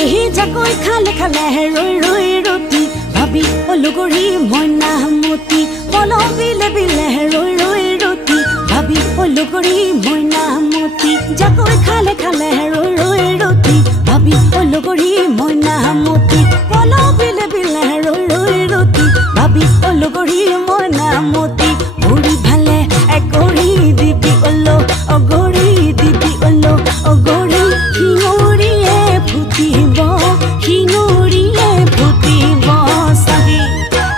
এহি জাকৈ খালে খালে ৰৈ ৰৈ ৰতি ভাবি অলগৰি মইনা মতি পলহ বিলে বিলে ৰৈ ৰৈ ৰতি ভাবি অলগৰি মইনা মতি জাকৈ খালে খালে ৰৈ ৰৈ ৰতি ভাবি অলগৰি মইনা মতি পলহ বিলে বিলে ৰৈ ৰৈ ৰতি ভাবি অলগৰি মইনা মতি ভৰি ভালে একৰি দিবি অল অগৰি দিবি অল অগৰি শিঙৰিয়ে ফুটিব শিঙৰিয়ে ফুটিব চাহি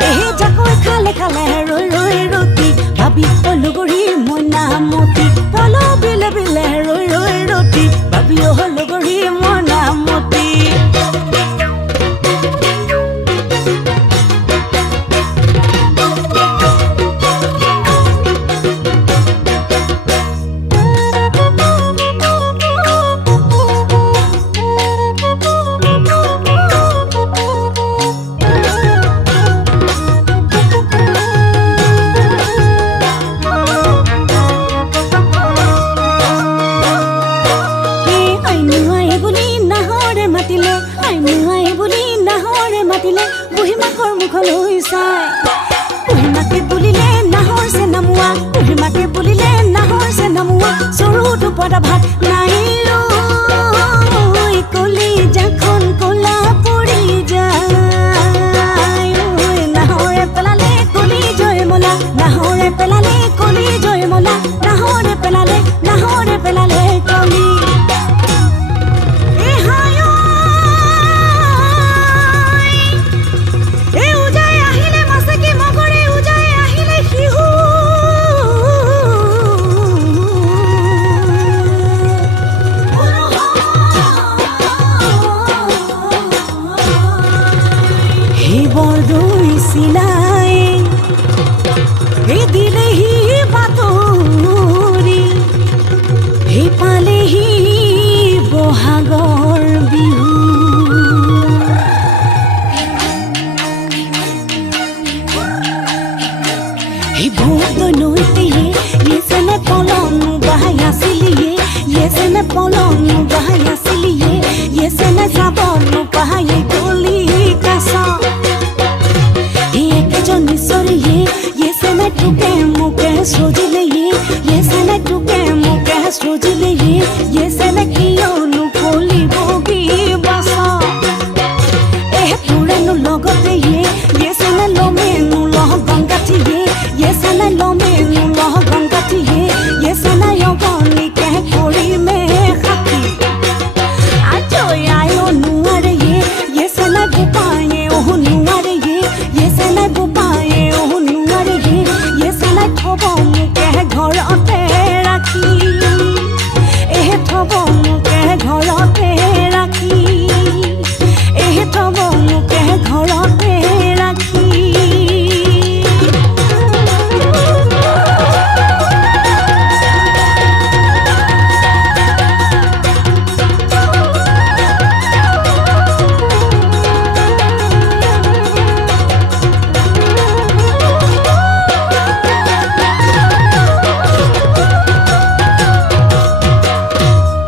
এহে জাকৈ খালে খালে ৰৈ ৰৈ ৰতি ভাবি অলগৰি মইনা মতি পলহ বিলে বিলে ৰৈ ৰৈ ৰতি ভাবি অলগৰি মইনা মতি মাতিলে বুঢ়ীমাকৰ মুখলৈ চাই বুঢ়ীমাকে বুলিলে নাহৰ চে নামোৱা বুঢ়ীমাকে বুলিলে নাহৰ চে নামোৱা চৰুটো পদা ভাত নাই কলি যাখন কলা পৰি যায় নাহৰে পেলালে কলি জয় মলা নাহৰে পেলালে কলি জয় মলা নাহৰে পেলালে কলি বৰদৈ চিলাই হে দিলেহি বাতৰি হে পালেহি বহাগৰ বিহু হে Bordoi নৈতিয়ে ইয়েছেনে পলন Baha'i আছিলিয়ে ইয়েছেনে পলন Baha'i আছিলিয়ে ইয়েছেনে Saavn Baha'i গলি কাছ